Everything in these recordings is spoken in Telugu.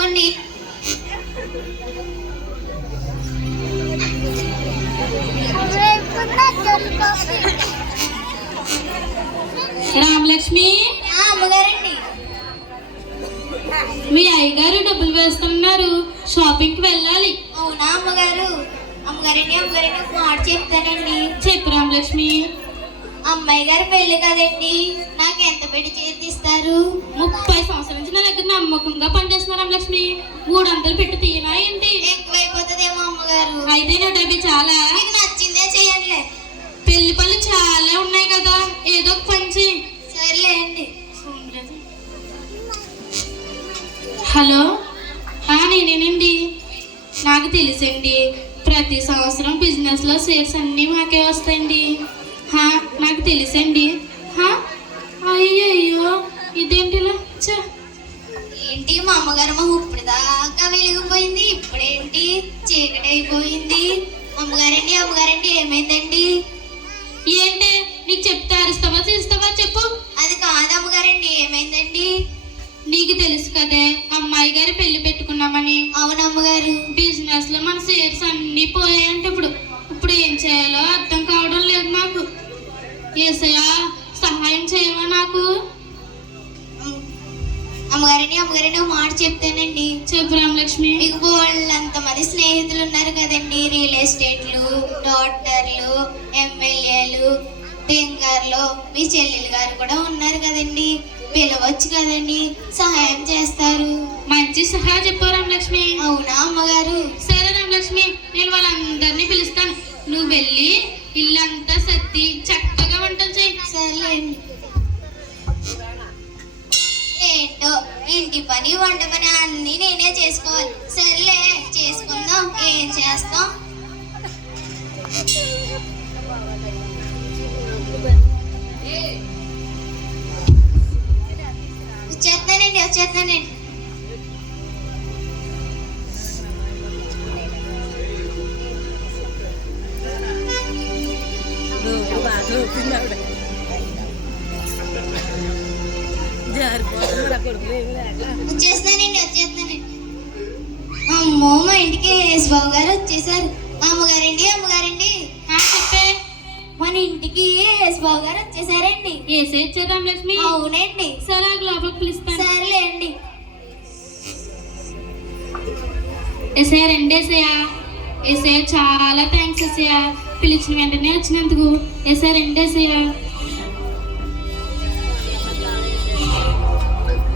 తీసుకోండి. రామలక్ష్మి, అమ్మగారండి. మీ అయ్యగారు డబ్బులు వేస్తున్నారు, షాపింగ్ కి వెళ్ళాలి. అవునా అమ్మగారు? అమ్మగారండి అమ్మగారండి ఒక మాట చెప్తానండి. చెప్పు రామలక్ష్మి. అమ్మాయి గారి పెళ్లి కదండి, నాకు ఎంత పెట్టి చేతిస్తారు? 30 సంవత్సరాల నుంచి నా దగ్గర నమ్మకంగా పనిచేస్తున్నారు రామలక్ష్మి. 300 పెట్టి తీయనా ఏంటి? ఎక్కువైపోతుందేమో అమ్మగారు. అయితే 150 చాలా. మీకు నచ్చిందే చేయండి. పెళ్లి పనులు చాలా ఉన్నాయి కదా, ఏదో ఒక పని చేయి. సర్లేండి. హలో, నేనేనండి. నాకు తెలుసండి, ప్రతి సంవత్సరం బిజినెస్ లో షేర్స్ అన్నీ మాకే వస్తాయండి. నాకు తెలుసండి. అయ్యో ఇదేంటిలా? ఏంటి మా అమ్మగారు మా ఇప్పుడు దాకా వెలిగిపోయింది, ఇప్పుడేంటి చీకటి అయిపోయింది? అమ్మగారండి అమ్మగారండి ఏమైందండి? ఏంటి నీకు చెప్తే అరుస్తావా తీస్తావా చెప్పు. అది కాదు అమ్మగారండి, ఏమైందండి? నీకు తెలుసు కదే అమ్మాయి గారి పెళ్లి పెట్టుకున్నామని. అవును అమ్మగారు. బిజినెస్ లో మన షేర్స్ అన్ని పోయాయంటే ఇప్పుడు ఏం చేయాలో అర్థం కావడం లేదు నాకు. ఏసయ్యా సహాయం చేయవా నాకు? అమ్మగారండి అమ్మగారండి ఒక మాట చెప్తానండి. చెప్పు రామలక్ష్మి. మీకు వాళ్ళంతమంది స్నేహితులు ఉన్నారు కదండి, రియల్ ఎస్టేట్లు, డాక్టర్లు, ఎమ్మెల్యేలు, బెంగార్లో మీ చెల్లెలు గారు కూడా ఉన్నారు కదండి, పిలవచ్చు కదండి, సహాయం చేస్తారు. మంచి సహాయం చెప్పు రామలక్ష్మి. అవునా అమ్మగారు? సరే రామలక్ష్మి, నేను వాళ్ళందరినీ పిలుస్తాను. నువ్వు వెళ్ళి ఇల్లంతా సర్ది చక్కగా వంటలు చేయి. సర్లేండి. ఏంటో ఇంటి పని వంట పని అన్ని నేనే చేసుకోవాలి. సర్లే చేసుకుందాం, ఏం చేస్తాం. వచ్చేస్తానండి. వచ్చేస్తానండి. అమ్మో మా ఇంటికి యేసుబాబు గారు వచ్చేసారు. అమ్మగారండి అమ్మగారండి చెప్పే. మన ఇంటికి యేసుబాబు గారు వచ్చేసారండి. ఏసే వచ్చారు రామలక్ష్మి? అవునండి. సరే లోపలికి పిలుస్తాను. సరేలేండి. ఏసయ్య రండి. ఏసయ్య చాలా థ్యాంక్స్ ఏసయ్య, పిలిచిన వెంటనే వచ్చినందుకు. ఏసయ్య రండి.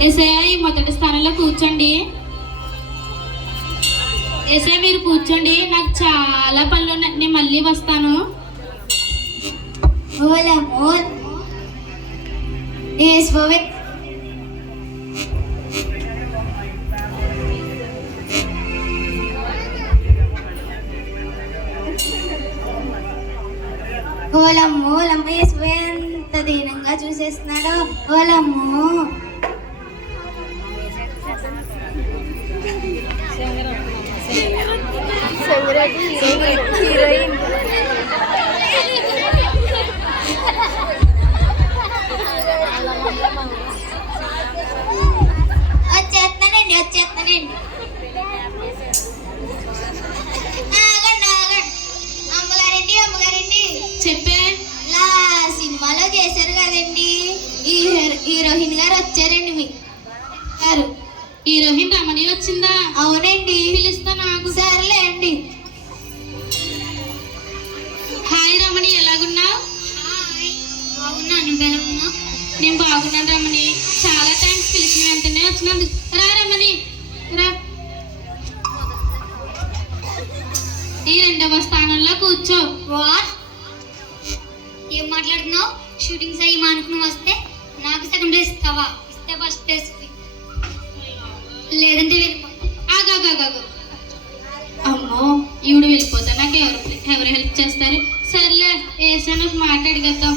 ఏసయ్య ఈ మొదటి స్థానంలో కూర్చోండి. ఏసయ్య మీరు కూర్చోండి, నాకు చాలా పనులు ఉన్నాయి, నేను మళ్ళీ వస్తాను. యేసుబాబు ఓలమ్మో యేసుబాబు ఎంత దీనంగా చూసేస్తున్నాడో. ఓలమ్మో హీరోయిన్. వచ్చేస్తానండి. అమ్మగారండి చెప్పే. అలా సినిమాలో చేశారు కదండి, హీరోయిన్ గారు వచ్చారండి. మీ గారు హీరోయిన్ రమణి వచ్చిందా? అవునండి. పిలుస్తా నాకు. సర్లే అండి. హాయ్ రమణి, ఎలాగున్నావు? బాగున్నాను. నేను బాగున్నాను రమణి, చాలా థ్యాంక్స్ పిలిచిన వెంటనే వచ్చినందుకు. రా రమణి రా. ఈ 2వ స్థానంలో కూర్చో. వాట్? ఏం మాట్లాడుతున్నావు? షూటింగ్స్ అయ్యి మానుకుని వస్తే నాకు సెకండ్ ప్లేస్ ఇస్తావా? ఇస్తే ఫస్ట్ ప్లేస్, లేదంటే వెళ్ళిపో. ఆగాగాగాగు. అమ్మో ఈవిడ వెళ్ళిపోతా నాకు ఎవరు హెల్ప్ చేస్తారు? సర్లే ఏసయ్య నాకు మాట అడిగేద్దాం.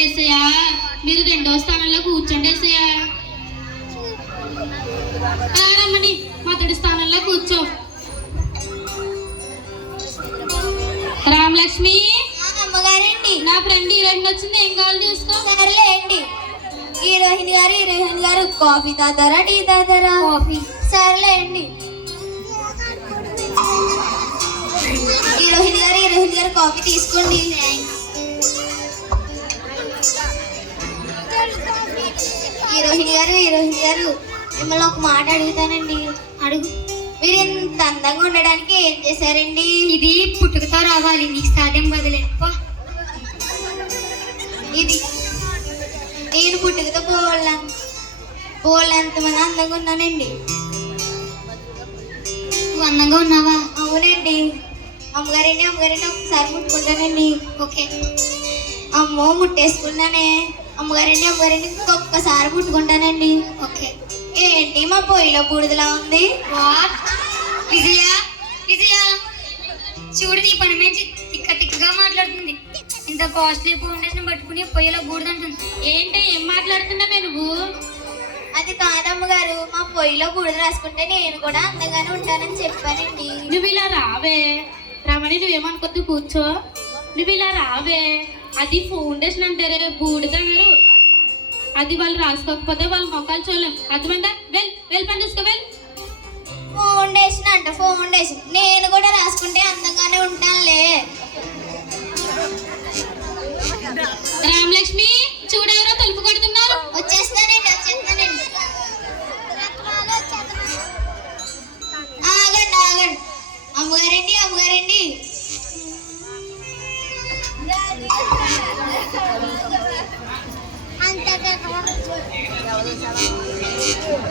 ఏసయ్య మీరు 2వ స్థానంలో కూర్చోండి. ఏసయ్య రమ్మని మొదటి స్థానంలో కూర్చో. రామలక్ష్మి. అమ్మగారండి. నా ఫ్రెండ్ హీరోయిన్ వచ్చింది, ఏం కావాలి చూసుకో. సర్లే అండి. హీరోయిన్ గారు కాఫీ తాతారా టీ తాతారా? కాఫీ. సర్లేండి. ఈ రోహిణి గారు కాఫీ తీసుకోండి. ఈ రోహిణి గారు మిమ్మల్ని ఒక మాట అడుగుతానండి. అడుగు. మీరు ఇంత అందంగా ఉండడానికి ఏం చేశారండి? ఇది పుట్టుకతో రావాలి, నీకు సాధ్యం బదులే. ఇది నేను పుట్టుకతో పోలంతమంది అందంగా ఉన్నానండి. నువ్వు అందంగా ఉన్నావా? అవునండి. అమ్మగారండి ఒకసారి ముట్టుకుంటానండి. ఓకే. అమ్మో ముట్టేసుకున్నానే. అమ్మగారండి ఇంకొకసారి ముట్టుకుంటానండి. ఓకే. ఏంటి మా పొయ్యిలో బూడిదలా ఉంది? వాట్? విజయ చూడు, నీ పని మంచి టిక్కగా మాట్లాడుతుంది. ఇంత కాస్ట్లీ ఫౌండేషన్ పట్టుకుని పొయ్యిలో బూడిదంటుంది. ఏంటి, ఏం మాట్లాడుతున్నావే నువ్వు? అది కాదమ్మగారు, మా పొయ్యిలో బూడిద రాసుకుంటే నేను కూడా అందంగానే ఉంటానని చెప్పానండి. నువ్వు ఇలా రావే రమణి, నువ్వేమనుకోద్దు, కూర్చో. నువ్వు ఇలా రావే, అది ఫౌండేషన్ అంటారే, బూడిద అన్నారు. అది వాళ్ళు రాసుకోకపోతే వాళ్ళ మొక్కలు చూడలేం. అర్థమంట, వెళ్ళి పని చూసుకో, వెళ్ళి. ఫౌండేషన్ నేను కూడా రాసుకుంటే అందంగానే ఉంటానులే. రామలక్ష్మి, చూడెవరో తలుపు కొడుతున్నారు. వచ్చేస్తానండి. ఆగండి. అమ్మగారండి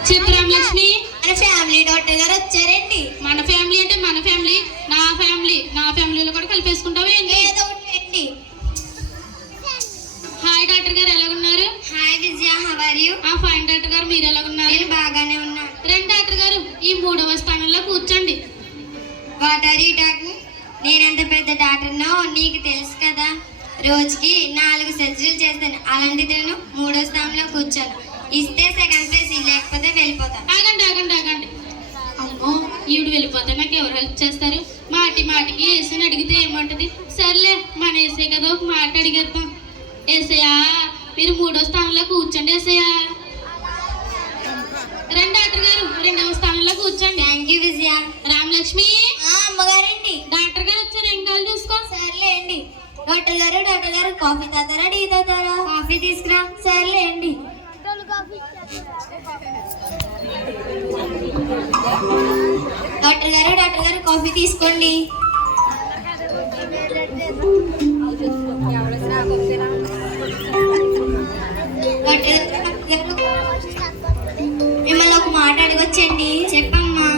చెప్పు రామలక్ష్మి. మన ఫ్యామిలీ డాక్టర్ గారు వచ్చారండి. మన ఫ్యామిలీ అంటే మన ఫ్యామిలీ, నా ఫ్యామిలీలో కూడా కలిపేసుకుంటావా? ఏదో ఒకటి. హాయ్ డాక్టర్ గారు, ఎలాగున్నారు? Hi Vijaya, how are you? Fine doctor గారు, మీరు ఎలాగున్నారు? నేను బాగానే ఉన్నా. రండి డాక్టర్ గారు, ఈ 3వ స్థానంలో కూర్చోండి. What are you doctor? నేనంత పెద్ద డాక్టర్నో నీకు తెలుసు కదా. రోజుకి 4 సర్జరీలు చేస్తాను. అలాంటిది నేను 3వ స్థానంలో కూర్చోను. ఇస్తే సెకండ్ ప్లేస్, లేకపోతే వెళ్ళిపోతాను. ఆగండి. అమ్మో, ఈవిడ వెళ్ళిపోతే నాకు ఎవరు హెల్ప్ చేస్తారు? మాటికి ఏసీని అడిగితే ఏమంటది? సర్లే, మన ఏసీ కదా, ఒక మాట అడిగేద్దాం. ఏసయ్యా, మీరు 3వ స్థానంలో కూర్చోండి. ఏసయ్యా, రండి డాక్టర్ గారు, 2వ స్థానంలో కూర్చోండి. థ్యాంక్ యూ విజయ. రామలక్ష్మి, అమ్మగారండి. డాక్టర్ గారు వచ్చారు, ఏం కావాలి చూసుకో. సర్లేండి. డాక్టర్ గారు కాఫీ తాతారా, టీ తాతారా? కాఫీ తీసుకురా. సర్లేండి. డాక్టర్ గారు కాఫీ తీసుకోండి. మిమ్మల్ని ఒక మాట అడగొచ్చండి? చెప్పమ్మా.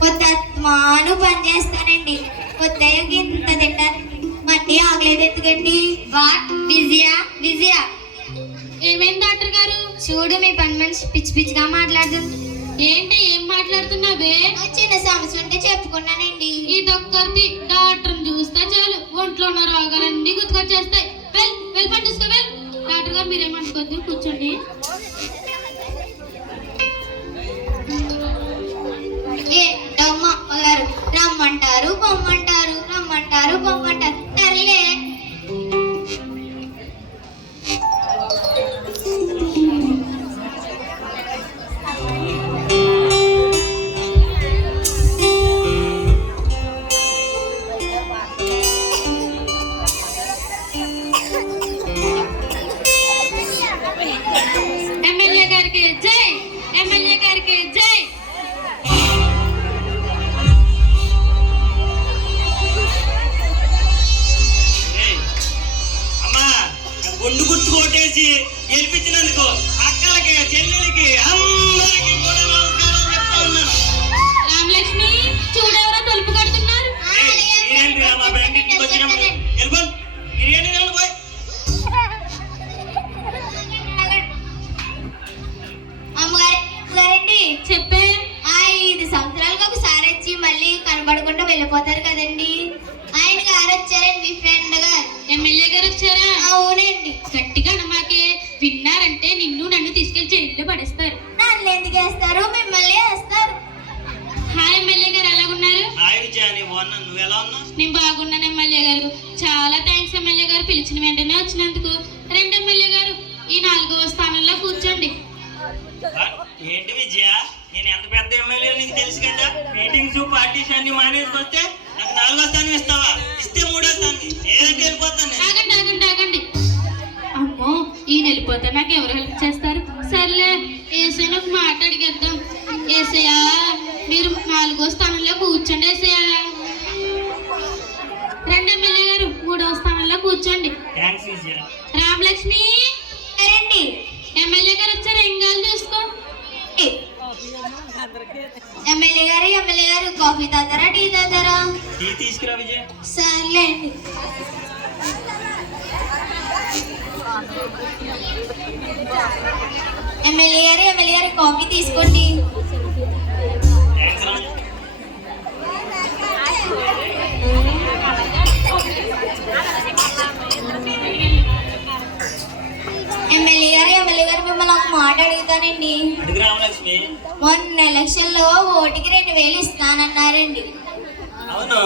పొద్దుమాను పని చేస్తానండి. పొద్దుకి ఇంత తింటానండి. మళ్ళీ ఆగలేదు ఎందుకండి? వాట్? విజయ ఏమైంది డాక్టర్ గారు? చూడు, మీ పని మనిషి పిచ్చిగా మాట్లాడుతుంది. ఏంటి, ఏం మాట్లాడుతున్నావే? చిన్న సమస్య ఉంటే చెప్పుకున్నానండి. ఇదొక్కరిది, డాక్టర్ని చూస్తే చాలు ఒంట్లో ఉన్న రోగాలన్నీ గుర్తుకొచ్చేస్తాయి. వెళ్ళి పని చూసుకో, వెళ్ళి. డాక్టర్ గారు, మీరేమనుకోద్దు, కూర్చోండి. ఏంటమ్మ అమ్మగారు, రమ్మంటారు పొమ్మంటారు సర్లే. ఎమ్మెల్యే గారికి జై. గుండు గుర్తు కొట్టేసి గెలిపించినందుకు అక్కలకి, చెల్లెలకి, అందరికి కూడా నమస్కారం చెప్తా ఉన్నాను. రామలక్ష్మి, చూడెవరో తలుపు కడుతున్నారు. మీరేంటి మా ఫ్రెండ్ ఇంటికి వచ్చినప్పుడు వెళ్ళిపో. బిర్యానీ వెళ్ళిపోయి. అమ్మగారండి, చెప్పే. 5 సంవత్సరాలకు ఒకసారి వచ్చి మళ్ళీ కనబడకుండా వెళ్ళిపోతారు కదండి. ఆయన గారు వచ్చారండి, మీ ఫ్రెండ్ గారు. ఎమ్మెల్యే గారు వచ్చారా? అవునండి. గట్టిగా నమ్మాకే, విన్నారంటే నన్ను తీసుకెళ్లి జైల్లో పడేస్తారు. నన్ను ఎందుకు వేస్తారు? మిమ్మల్ని వేస్తారు. హాయ్ ఎమ్మెల్యే గారు, ఎలాగున్నారు? హాయ్ విజయ, నీ బాగున్నాను, నువ్వు ఎలా ఉన్నావు? నేను బాగున్నాను ఎమ్మెల్యే గారు. చాలా థ్యాంక్స్ ఎమ్మెల్యే గారు, పిలిచిన వెంటనే వచ్చినందుకు. రండి ఎమ్మెల్యే గారు, ఈ 4వ స్థానంలో కూర్చోండి. ఆ, ఏంటి విజయ, నేను ఎంత పెద్ద ఎమ్మెల్యే నీకు తెలుసు కదా. మీటింగ్స్ పార్టీస్ అన్ని మానేసి వస్తే నాకు 4వ స్థానం ఇస్తావా? ఇస్తే 3వ స్థానం ఏదంటే వెళ్ళిపోతాను నేను. ఆగండి ఆగండి ఆగండి. అమ్మో, ఈయన వెళ్ళిపోతే నాకు ఎవరు హెల్ప్ చేస్తారు? సర్లే, ఏసైనా ఒక మాట అడిగేద్దాం. ఏసయ్యా, మీరు 4వ స్థానంలో కూర్చోండి. ఏసయ్యా, రండి ఎమ్మెల్యే గారు, 3వ స్థానంలో కూర్చోండి. థ్యాంక్స్ విజయ. రామలక్ష్మి, రండి ఎమ్మెల్యే గారు వచ్చారు, ఏం కావాలి చూసుకో. ఎమ్మెల్యే గారు కాఫీ తాతారా టీ తాతారా? టీ తీసుకురా విజయ. సర్లే అండి. ఎమ్మెల్యే గారు కాఫీ తీసుకోండి. థ్యాంక్స్ రా. ఎమ్మెల్యే గారు మిమ్మల్ని ఒక మాట అడుగుతానండి. అడుగు రామలక్ష్మి. మొన్న ఎలక్షన్ లో ఓటుకి 2000 ఇస్తానన్నారండి. అవును.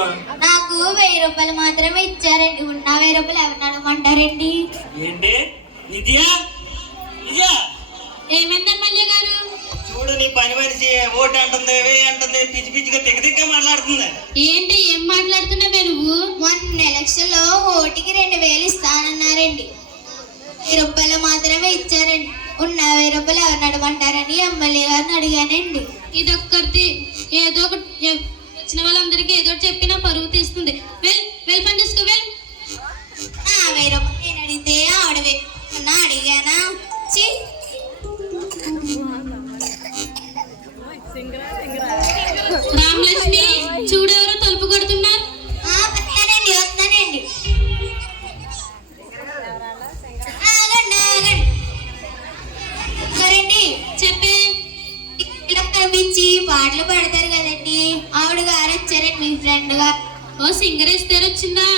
నాకు 1000 రూపాయలు మాత్రమే ఇచ్చారండి. ఉన్న 1000 రూపాయలు ఎవరిని అడగమంటారండి? ఏంటి విజయ? విజయ, ఏమైంది ఎమ్మెల్యే గారు? చూడు నీ పని మనిషి ఓటు అంటుంది, వే అంటుంది, పిచ్చి పిచ్చిగా తిక్క మాట్లాడుతుంది. ఏంటి, ఏం మాట్లాడుతున్నావే నువ్వు? మొన్న ఎలక్షన్ లో ఓటుకి 2000 ఇస్తానన్నారండి. 1000 రూపాయలు మాత్రమే ఇచ్చారండి. ఉన్న 1000 రూపాయలు ఎవరిని అడగమంటారని ఎమ్మెల్యే గారిని అడిగానండి. ఇదొక్కటి ఏదో ఒకటి వచ్చిన వాళ్ళందరికీ ఏదో ఒకటి చెప్పి నా పరువు తీస్తుంది. వెళ్ళి పని చేసుకో, వెళ్ళి. 1000 రూపాయలు నేను అడిగితే ఆడవే అడిగానా? ఛీ! రామలక్ష్మి, చూడెవరో తలుపు కొడుతున్నారు. వస్తానండి. ఆగండి. మరండి చెప్పే. ఇలా కనిపించి పాటలు పాడతారు కదండి, ఆవిడ గారు వచ్చారండి, మీ ఫ్రెండ్ గారు. ఓ, సింగర్ ఇస్తారు వచ్చిందా?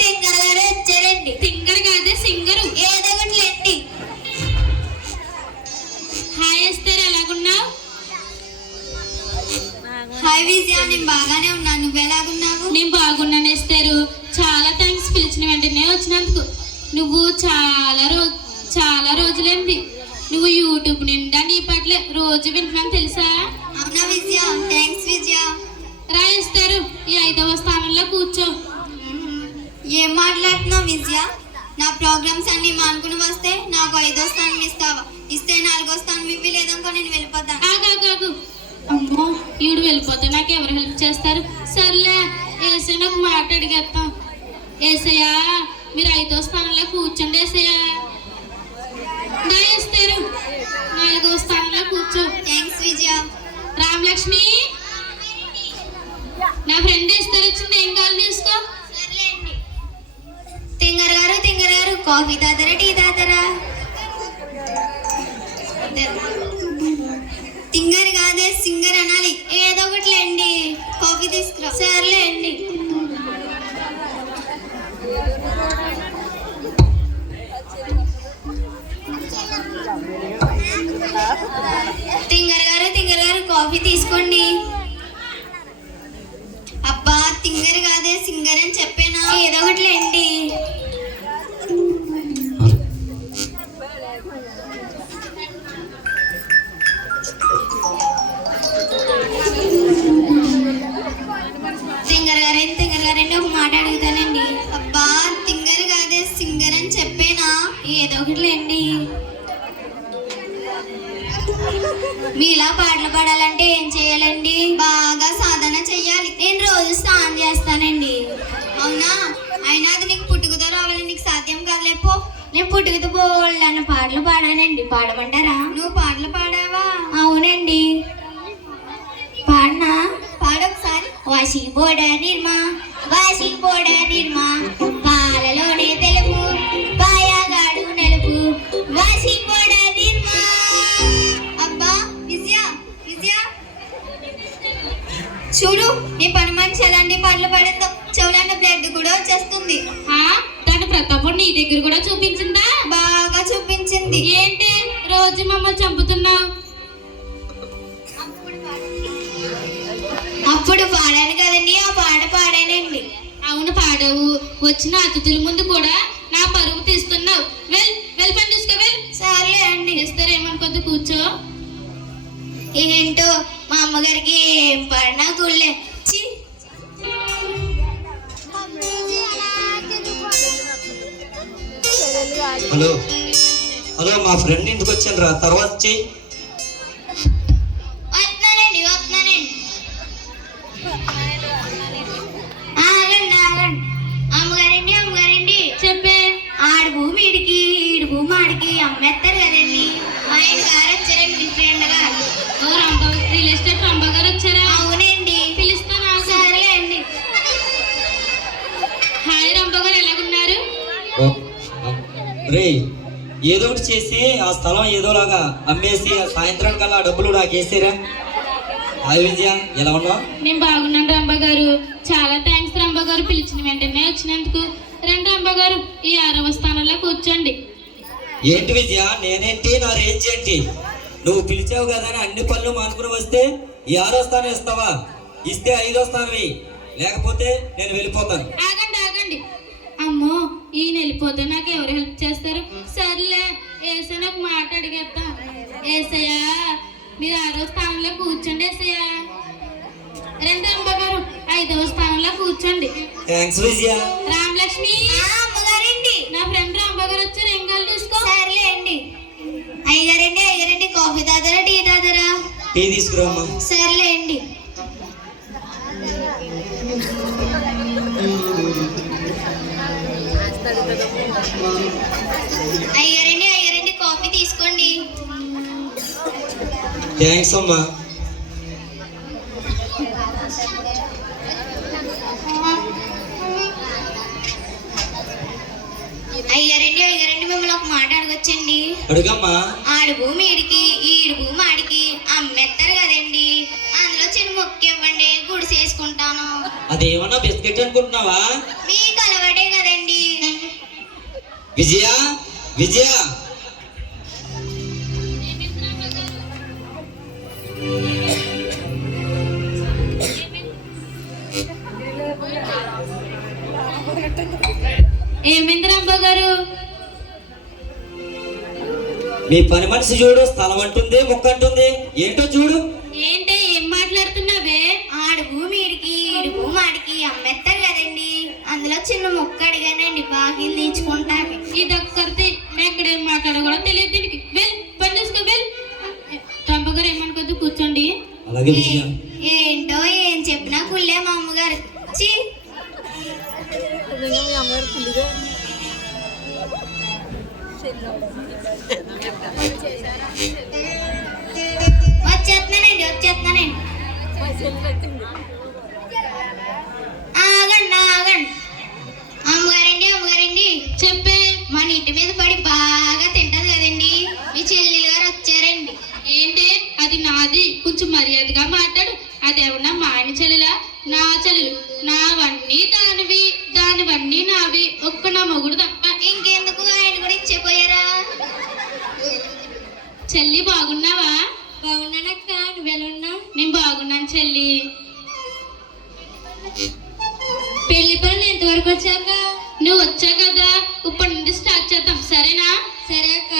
తింగర్ గారు వచ్చారండి. సింగర్ కాదే, సింగరు. ఏదో ఒకటి లేండి. హాయ్ ఎస్తారు, ఎలాగున్నావు? హాయ్ విజయ, నేను బాగానే ఉన్నాను. నువ్వు ఎలాగున్నావు? నేను బాగున్నాను ఎస్తారు. చాలా థ్యాంక్స్, పిలిచిన వెంటనే వచ్చినందుకు. నువ్వు చాలా రోజులైంది. నువ్వు యూట్యూబ్ నిండా నీ పాటలే రోజు వింటున్నాను తెలుసా? అవునా విజయ? థ్యాంక్స్ విజయ. రా ఎస్తారు, ఈ 5వ స్థానంలో కూర్చో. ఏం మాట్లాడుతున్నావు విజయ? నా ప్రోగ్రామ్స్ అన్ని మానుకుని వస్తే నాకు 5వ స్థానం ఇస్తావా? ఇస్తే 4వ స్థానం ఇవ్వి, లేదనుకో నేను వెళ్ళిపోతాను. ఆగాగాగు. అమ్మో, ఈవిడ వెళ్ళిపోతే నాకు ఎవరు హెల్ప్ చేస్తారు? సర్లే, ఏసైనా ఒక మాట అడిగేస్తాం. ఏసయ్యా, మీరు 5వ స్థానంలో కూర్చోండి. ఏసయ్యా, ఎస్తారు 4వ స్థానంలో కూర్చో. థ్యాంక్స్ విజయ. రామలక్ష్మి, నా ఫ్రెండ్ ఎస్తారు వచ్చింది, ఏం కావాలి తీసుకో. సర్లే అండి. తింగర్ గారు కాఫీ తాతారా టీ తాతారా? తింగర్ కాదే, సింగర్ అనాలి. ఏదో ఒకటి లేండి. కాఫీ తీసుకురా. సర్లే అండి. తింగర్ గారు కాఫీ తీసుకోండి. అబ్బా, తింగర్ కాదే, సింగర్ అని చెప్పేనా? ఏదో ఒకటి లేండి. తింగర్ గారండి ఒక మాట అడుగుతానండి. అబ్బా, తింగర్ కాదే, సింగర్ అని చెప్పేనా? ఏదో ఒకటి లేండి. మీలా పాటలు పాడాలంటే ఏం చేయాలండి? బాగా సాధన చెయ్యాలి. నేను రోజు స్నానం చేస్తానండి. అవునా? అయినా అది నీకు పుట్టుకతో రావాలి, నీకు సాధ్యం కాదులే, పో. నేను పుట్టుకతో పోవాలన్న పాటలు పాడానండి. పాడమంటారా? నువ్వు పాటలు పాడావా? అవునండి. పాడనా? పాడొకసారి. వాసిపోడ నిర్మా పాలలోనే తెలుపు, పాయగాడు నలుపు, వాసిపోడ నిర్మా. అబ్బా విజయ, చూడు నీ పని మనిషి ఎలాంటి పాటలు పాడిందో. చెవులన్న బ్లడ్ కూడా వచ్చేస్తుంది. దాని ప్రతాపం నీ దగ్గర కూడా చూపించిందా? బాగా చూపించింది. ఏంటి రోజు మమ్మల్ని చంపుతున్నావు? అప్పుడు పాడాను కదండి, ఆ పాట పాడానండి. అవును పాడావు. వచ్చిన అతిథుల ముందు కూడా నా పరువు తీస్తున్నావు. వెళ్ళి పని చూసుకో. సర్లే అండి. ఇస్తారేమనుకోద్దు, కూర్చో. ఏంటో మా అమ్మగారికి ఏం పడినా గుళ్ళే. ఛీ! హలో హలో, మా ఫ్రెండ్ ఇంటికి వచ్చాను రా, తర్వాత చెయ్యి. వస్తున్నానండి. ఆగండి. అమ్మగారండి. చెప్పే. ఆడు భూమి ఈడికి, ఈడు భూమి ఆడికి అమ్మేస్తారు కదండి. మా ఆయన గారు వచ్చారండి, మీ ఫ్రెండ్ గారు. ఓ రంభ, రియల్ ఎస్టేట్ రంభ గారు వచ్చారా? అవునండి. పిలుస్తాను. సరే అండి. హాయ్ రంభ గారు, ఎలాగున్నారు? రే, ఏదో ఒకటి చేసి ఆ స్థలం ఏదోలాగా అమ్మేసి ఆ సాయంత్రం కల్లా ఆ డబ్బులు నాకు వేసారా. హాయ్ విజయ, ఎలా ఉన్నావు? నేను బాగున్నాను రంభ గారు. చాలా థ్యాంక్స్ రంభ గారు, పిలిచిన వెంటనే వచ్చినందుకు. రండి రంభ గారు, ఈ 6వ స్థానంలో కూర్చోండి. ఏంటి విజయ, నేనేంటి, నా రేంజ్ ఏంటి? నువ్వు పిలిచావు కదా అని అన్ని పనులు మానుకుని వస్తే ఈ 6వ స్థానం ఇస్తావా? ఇస్తే 5వ స్థానం ఇయ్యి, లేకపోతే నేను వెళ్ళిపోతాను. ఆగండి. అమ్మో, ఈయన వెళ్ళిపోతే నాకు ఎవరు హెల్ప్ చేస్తారు? సర్లే, ఏసయ్య నాకు మాట అడిగేస్తా. ఏసయ్యా, మీరు 6వ స్థానంలో కూర్చోండి. ఏసయ్యా, రండి రంభ గారు, 5వ స్థానంలో కూర్చోండి. థ్యాంక్స్ విజయ. రామలక్ష్మి, అమ్మగారండి. నా ఫ్రెండ్ రంభ గారు వచ్చి రింగాలు చూసుకో. సర్లే అండి. అయ్యగారండి, కాఫీ తాదరా, టీ తాదరా? టీ తీసుకురామ్మా. సర్లే అండి. అయ్యగారండి, కాఫీ తీసుకోండి. థ్యాంక్స్ అమ్మా. అయ్యారండి, మిమ్మల్ని ఒక మాట అడగొచ్చండి. అడుగమ్మా. ఆడు భూమి ఈడికి, ఈడు భూమి ఆడికి అమ్మేస్తారు కదండి. అందులో చిన్న మొక్క ఇవ్వండి, గుడి చేసుకుంటాను. అదేమన్నా బిస్కెట్ అనుకుంటున్నావా? మీకు అలవాటే కదండి. విజయ, ఏమైంది రంభ గారు? మీ పని మనిషి చూడు, స్థలం అంటుంది, మొక్క అంటుంది, ఏంటో చూడు. ఏంటే, ఏం మాట్లాడుతున్నావే? ఆడు భూమి ఈడికి, ఈడు భూమి ఆడికి అమ్మేస్తారు కదండి. అందులో చిన్న మొక్క అడిగానండి, బాగా తీర్చుకుంటాకి. ఇదొక్కరితే ఎక్కడేం మాట్లాడో కూడా తెలియదు దీనికి. పని చూసుకో. రంభ గారు ఏమనుకోద్దు, కూర్చోండి. అలాగే విజయ. ఏంటో ఏం చెప్పినా కుళ్ళే మా అమ్మగారు. ఛీ! వచ్చేస్తున్నానండి. ఆగండి. అమ్మగారండి. చెప్పే. మన ఇంటి మీద పడి బాగా తింటది కదండి, మీ చెల్లెలు గారు వచ్చారండి. ఏంటే, అది నాది, కొంచెం మర్యాదగా మాట్లాడు. అదేమన్నా మా ఆయన చెల్లెలా? నా చెల్లెలు. నావన్నీ దానివి, దానివన్నీ నావి. ఒక్క నా మొగుడు తప్ప. ఇంకెందుకు, ఆయన కూడా ఇచ్చేపోయారా? చెల్లి, బాగున్నావా? బాగున్నానక్క, నువ్వెలా ఉన్నావు? నేను బాగున్నాను చెల్లి. పెళ్లి పనులు ఎంతవరకు వచ్చాక? నువ్వు వచ్చావు కదా, ఇప్పటి నుండి స్టార్ట్ చేద్దాం, సరేనా? సరే అక్క.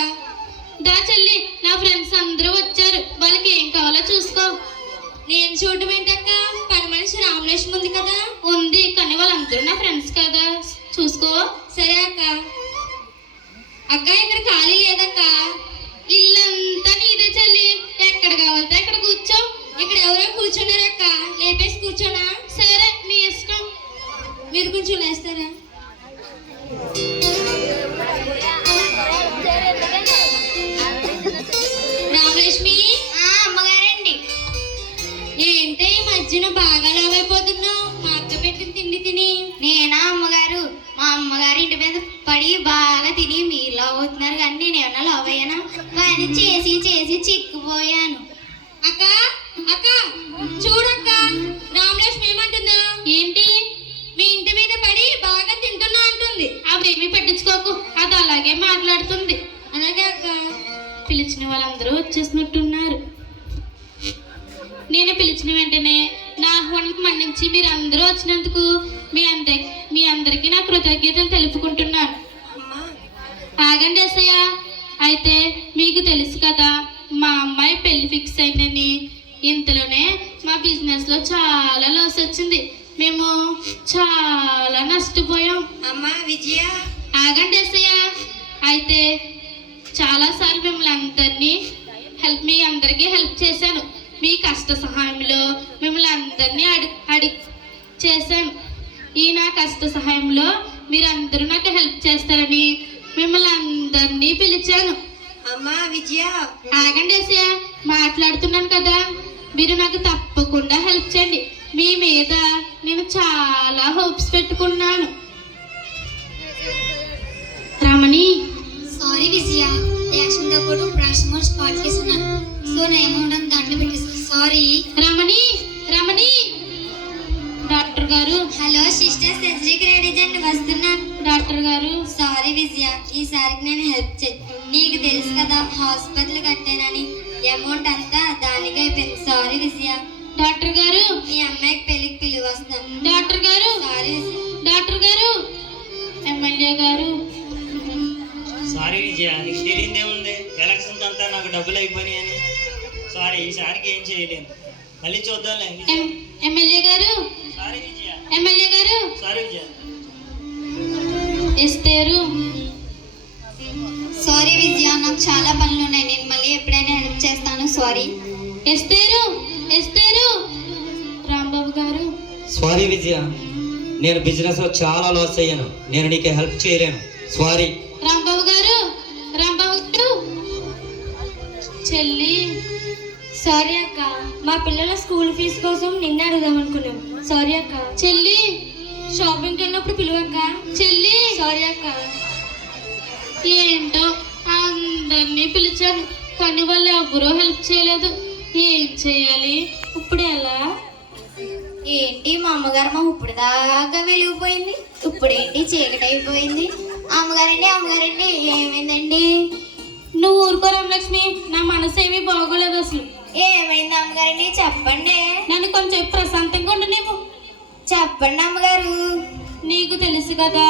దా చెల్లి, నా ఫ్రెండ్స్ అందరూ వచ్చారు, వాళ్ళకి ఏం కావాలో చూసుకో. నేను చూడటం ఏంటక్క, పని మనిషి రామలక్ష్మి ఉంది కదా? ఉంది, కానీ వాళ్ళందరూ నా ఫ్రెండ్స్ కదా, చూసుకో. సరే అక్క. అక్క, ఇక్కడ ఖాళీ లేదక్క. ఇల్లంతా నీదే చెల్లి, ఎక్కడ కావాలంటే అక్కడ కూర్చో. ఇక్కడ ఎవరో కూర్చున్నారక్క, లేపేసి కూర్చోనా? సరే, నీ ఇష్టం. మీరు కొంచెం లేస్తారా? రామలక్ష్మి. అమ్మగారండి. ఏంటి ఈ మధ్యన బాగా లావైపోతున్నావు? మా అక్క పెట్టిన తిండి తిని. నేనా అమ్మగారు? మా అమ్మగారు ఇంటి మీద పడి బాగా తిని మీరు లావ్ అవుతున్నారు, కానీ నేను ఏమన్నా లావ్ అయ్యానా? కానీ చేసి చిక్కుపోయాను. అక్క చూడక్క, రామలక్ష్మి ఏమంటుందా? ఏంటి? మీ ఇంటి మీద పడి బాగా తింటున్నా అంటుంది. అవేమీ పట్టించుకోకు, అది అలాగే మాట్లాడుతుంది. అలాగే అక్క. పిలిచిన వాళ్ళందరూ వచ్చేసినట్టున్నారు. నేను పిలిచిన వెంటనే నా ఆహ్వానం నుంచి మీరు అందరూ వచ్చినందుకు మీ అందరికీ నా కృతజ్ఞతలు తెలుపుకుంటున్నాను. ఆగండి ఏసయ్య. అయితే మీకు తెలుసు కదా మా అమ్మాయి పెళ్లి ఫిక్స్ అయిందని. ఇంతలోనే మా బిజినెస్లో చాలా లాస్ వచ్చింది. మేము చాలా నష్టపోయాం. అమ్మా విజయ, ఆగండి ఏసయ్య. అయితే చాలాసార్లు మీ అందరికీ హెల్ప్ చేశాను. మీ కష్ట సహాయంలో మిమ్మల్ని అందరినీ అడిగి చేశాను. ఈ నా కష్ట సహాయంలో మీరందరూ నాకు హెల్ప్ చేస్తారని మిమ్మల్ని అందరినీ పిలిచాను. అమ్మా విజయ, ఆగండి ఏసయ్య, మాట్లాడుతున్నాను కదా. మీరు నాకు తప్పకుండా హెల్ప్ చేయండి. మీ మీద నేను చాలా హోప్స్ పెట్టుకున్నాను. రమణి, సారీ విజయ, రియాక్షన్తో కూడా ప్రాక్సిమల్ స్పాట్ చేస్తున్నాను. సో నా అమౌంట్ అంతా దాంట్లో పెట్టేస్తాను. సారీ. రమణి డాక్టర్ గారు. హలో సిస్టర్, సర్జరీకి రెడీ చేయండి, వస్తున్నాను. డాక్టర్ గారు. సారీ విజయ, ఈసారికి నేను హెల్ప్ నీకు తెలుసు కదా హాస్పిటల్ కట్టానని. అమౌంట్ అంతా దానికి అయిపోయింది. సారీ విజయ. డాక్టర్ గారు, మీ అమ్మాయికి పెళ్లికి పిలువ వస్తాను. డాక్టర్ గారు. సారీ విజయ. డాక్టర్ గారు, ఎమ్మెల్యే గారు. సారీ విజయ, నీకు తెలియదేముంది, ఎలక్షన్స్ అంతా నాకు డబ్బులు అయిపోయినాయి అని. సారీ, ఈసారికి ఏం చేయలేను. మళ్ళీ చూద్దాంలే. ఎమ్మెల్యే గారు. సారీ విజయ. ఎమ్మెల్యే గారు. సారీ విజయ. ఎస్తేరు. సారీ విజయ, నాకు చాలా పనులు ఉన్నాయి. నేను మళ్ళీ ఎప్పుడైనా హెల్ప్ చేస్తాను. సారీ. ఎస్తేరు. రాంబాబు గారు. సారీ విజయ, నేను బిజినెస్లో చాలా లాస్ అయ్యాను. నేను నీకు హెల్ప్ చేయలేను. సారీ. రాంబాబు గారు. చెల్లి. సారీ అక్క, మా పిల్లల స్కూల్ ఫీజు కోసం నిన్నే అడుగుదాం అనుకున్నాం. సారీ అక్క. చెల్లి. షాపింగ్కి వెళ్ళినప్పుడు పిలువక్క. చెల్లి. సారీ అక్క. ఏంటో అందరినీ పిలిచాను, కానీ వాళ్ళు ఎవరూ హెల్ప్ చేయలేదు. ఏం చేయాలి ఇప్పుడు? ఎలా? ఏంటి మా అమ్మగారు ఇప్పుడు దాకా వెలిగిపోయింది, ఇప్పుడేంటి చీకటి అయిపోయింది? అమ్మగారండి ఏమైందండి? నువ్వు ఊరుకో రామలక్ష్మి, నా మనసు ఏమీ బాగోలేదు అసలు. ఏమైంది అమ్మగారండి? చెప్పండి. నన్ను కొంచెం ప్రశాంతంగా ఉండు. నీవు చెప్పండి అమ్మగారు. నీకు తెలుసు కదా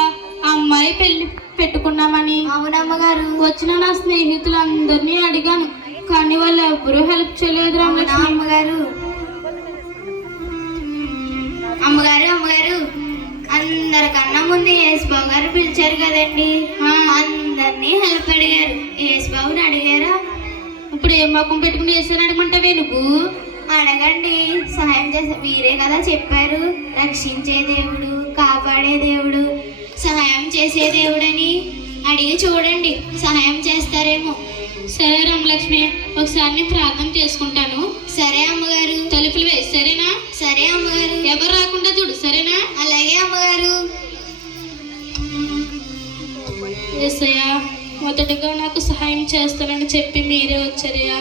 అమ్మాయి పెళ్లి పెట్టుకున్నామని. అవునమ్మగారు. వచ్చిన నా స్నేహితులందరినీ అడిగాను, కానీ వాళ్ళు ఎవరూ హెల్ప్ చేయలేదు రామలక్ష్మి. అమ్మగారు అందరికన్నా ముందు యేసుబాబు గారు పిలిచారు కదండి, అందరినీ హెల్ప్ అడిగారు. యేసుబాబుని అడిగారా? ఇప్పుడు ఏం మొఖం పెట్టుకుని వేసాను అడగమంటావే నువ్వు? అడగండి, సహాయం చేసే. మీరే కదా చెప్పారు రక్షించే దేవుడు, కాపాడే దేవుడు, సహాయం చేసే దేవుడని. అడిగి చూడండి, సహాయం చేస్తారేమో. సరే రామలక్ష్మి, ఒకసారి నేను ప్రార్థన చేసుకుంటాను. సరే అమ్మగారు. తలుపులు వేసి సరేనా? సరే అమ్మగారు. ఎవరు రాకుండా చూడు, సరేనా? అలాగే అమ్మగారు. యేసయ్యా, మొదటగా నాకు సహాయం చేస్తానని చెప్పి మీరే వచ్చారయ్యా,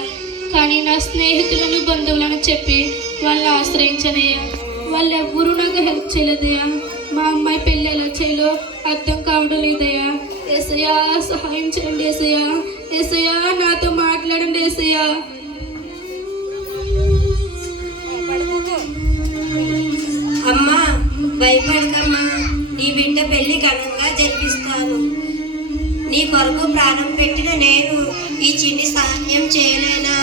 కానీ నా స్నేహితులను బంధువులను చెప్పి వాళ్ళని ఆశ్రయించనయ్యా. వాళ్ళు ఎవ్వరూ నాకు హెల్ప్ చేయలేదయ్యా. మా అమ్మాయి పెళ్ళి ఎలా చేయాలో అర్థం కావడం లేదయ్యా. యేసయ్యా, సహాయం చేయండి యేసయ్యా. యేసయ్యా, నాతో మాట్లాడండి యేసయ్యా. అమ్మా, భయపడకమ్మా, నీ బిడ్డ పెళ్లి ఘనంగా జరిపిస్తాను. నీ కొరకు ప్రాణం పెట్టిన నేను ఈ చిన్ని సహాయం చేయలేనా?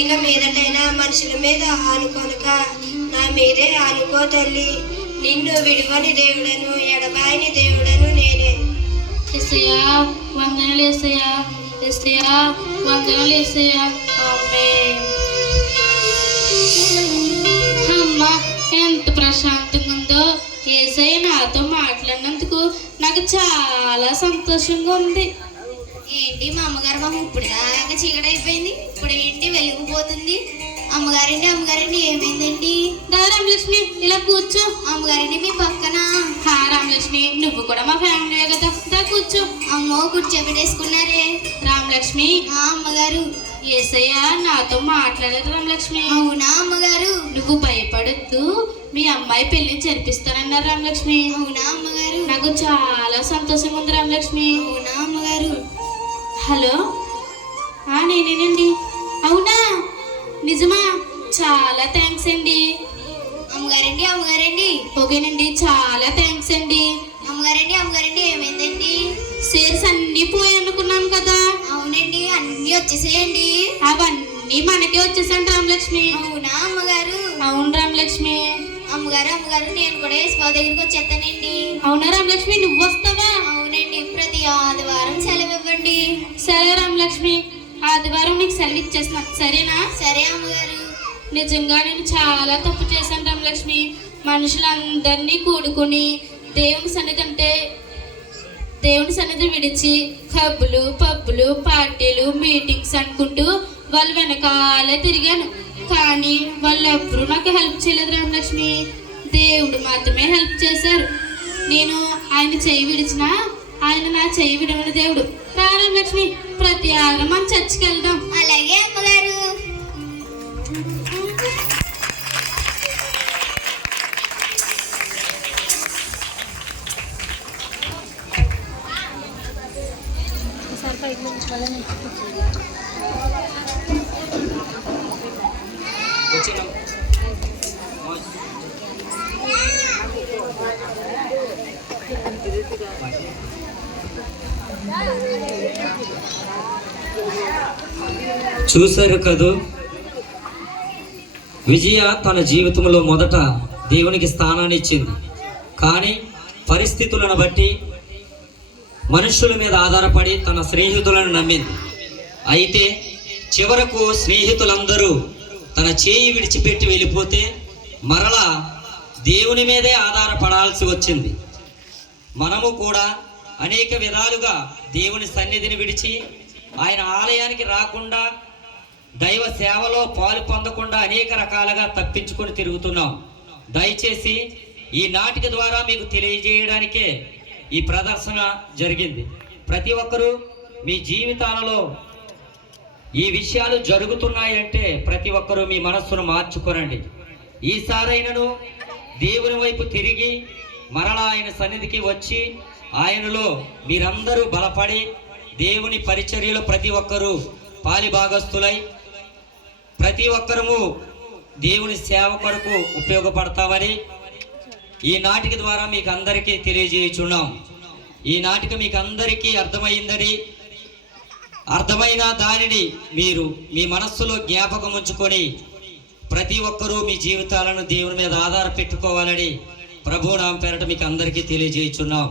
ఇక మీదటైనా మనుషుల మీద ఆనుకొనక నా మీదే ఆనుకో తల్లి. నిన్ను విడువని దేవుడను, ఎడబాయని దేవుడను నేనే. యేసయ్యా, వందనాలు యేసయ్యా. యేసయ్యా, వందనాలు యేసయ్యా. ఆమేన్. అమ్మా, ఎంత ప్రశాంతంగా ఉందో. యేసయ్య నాతో మాట్లాడినందుకు నాకు చాలా సంతోషంగా ఉంది. ఏంటి మా అమ్మగారు ఇప్పుడు దాకా చీకటి అయిపోయింది, ఇప్పుడు ఏంటి వెలిగిపోతుంది? అమ్మగారండి ఏమైందండి? దా రామలక్ష్మి, ఇలా కూర్చో. అమ్మగారండి మీ పక్కన. హా రామలక్ష్మి, నువ్వు కూడా మా ఫ్యామిలీ కదా, దా కూర్చో. అమ్మో, కూర్చోబెట్టేసుకున్నారే. రామలక్ష్మి. అమ్మగారు. యేసయ్య నాతో మాట్లాడదు రామలక్ష్మి. అవునా అమ్మగారు? నువ్వు భయపడద్దు, మీ అమ్మాయి పెళ్లి జరిపిస్తానన్నారు రామలక్ష్మి. అవునా అమ్మగారు? నాకు చాలా సంతోషంగా ఉంది రామలక్ష్మి. అవునా అమ్మగారు? హలో, నేనేనండి. అవునా, నిజమా? చాలా థ్యాంక్స్ అండి. అమ్మగారండి అమ్మగారండి ఓకేనండి, చాలా థ్యాంక్స్ అండి. అమ్మగారండి ఏమైందండి? షేర్స్ అన్ని పోయి అనుకున్నాం కదా, అవునండి అన్నీ వచ్చేసేయండి. అవన్నీ మనకే వచ్చేసాను రామలక్ష్మి. అవునా అమ్మగారు? అవును రామలక్ష్మి. అమ్మగారు నేను కూడా యశ్వ దగ్గరికి వచ్చేస్తానండి. అవునా రామలక్ష్మి, నువ్వు వస్తావా? అవునండి ప్రతి ఆదివారం సెలవు ఇవ్వండి. సరే రామలక్ష్మి, ఆదివారం నీకు సెలవు ఇచ్చేస్తున్నా, సరేనా? సరే అమ్మగారు. నిజంగా నేను చాలా తప్పు చేశాను రామలక్ష్మి. మనుషులందరినీ కూడుకుని దేవుని సన్నిధి విడిచి క్లబ్బులు పబ్బులు పార్టీలు మీటింగ్స్ అనుకుంటూ వాళ్ళ వెనకాలే తిరిగాను. కానీ వాళ్ళు ఎప్పుడూ నాకు హెల్ప్ చేయలేదు రామలక్ష్మి. దేవుడు మాత్రమే హెల్ప్ చేశారు. నేను ఆయన చెయ్యి విడిచినా ఆయన నా చెయ్యి విడవని దేవుడు. రా రామలక్ష్మి, ప్రతి ఆరం మనం చర్చికి వెళ్దాం. అలాగే అమ్మగారు. వచ్చినాం. చూశారు కదూ, విజయ తన జీవితంలో మొదట దేవునికి స్థానాన్ని ఇచ్చింది. కానీ పరిస్థితులను బట్టి మనుషుల మీద ఆధారపడి తన స్నేహితులను నమ్మింది. అయితే చివరకు స్నేహితులందరూ తన చేయి విడిచిపెట్టి వెళ్ళిపోతే మరలా దేవుని మీదే ఆధారపడాల్సి వచ్చింది. మనము కూడా అనేక విధాలుగా దేవుని సన్నిధిని విడిచి ఆయన ఆలయానికి రాకుండా దైవ సేవలో పాలు పొందకుండా అనేక రకాలుగా తప్పించుకొని తిరుగుతున్నాం. దయచేసి ఈ నాటిక ద్వారా మీకు తెలియజేయడానికే ఈ ప్రదర్శన జరిగింది. ప్రతి ఒక్కరూ మీ జీవితాలలో ఈ విషయాలు జరుగుతున్నాయంటే ప్రతి ఒక్కరూ మీ మనస్సును మార్చుకోనండి. ఈసారైనను దేవుని వైపు తిరిగి మరలా ఆయన సన్నిధికి వచ్చి ఆయనలో మీరందరూ బలపడి దేవుని పరిచర్యలో ప్రతి ఒక్కరూ పాలిభాగస్తులై ప్రతి ఒక్కరము దేవుని సేవ కొరకు ఉపయోగపడతామని ఈ నాటిక ద్వారా మీకు అందరికీ తెలియజేయుచున్నాం. ఈ నాటిక మీకు అందరికీ అర్థమైందని, అర్థమైన దానిని మీరు మీ మనస్సులో జ్ఞాపకం ఉంచుకొని ప్రతి ఒక్కరూ మీ జీవితాలను దేవుని మీద ఆధారపెట్టుకోవాలని ప్రభువు నామ పేరట మీకు అందరికీ తెలియజేయుచున్నాం.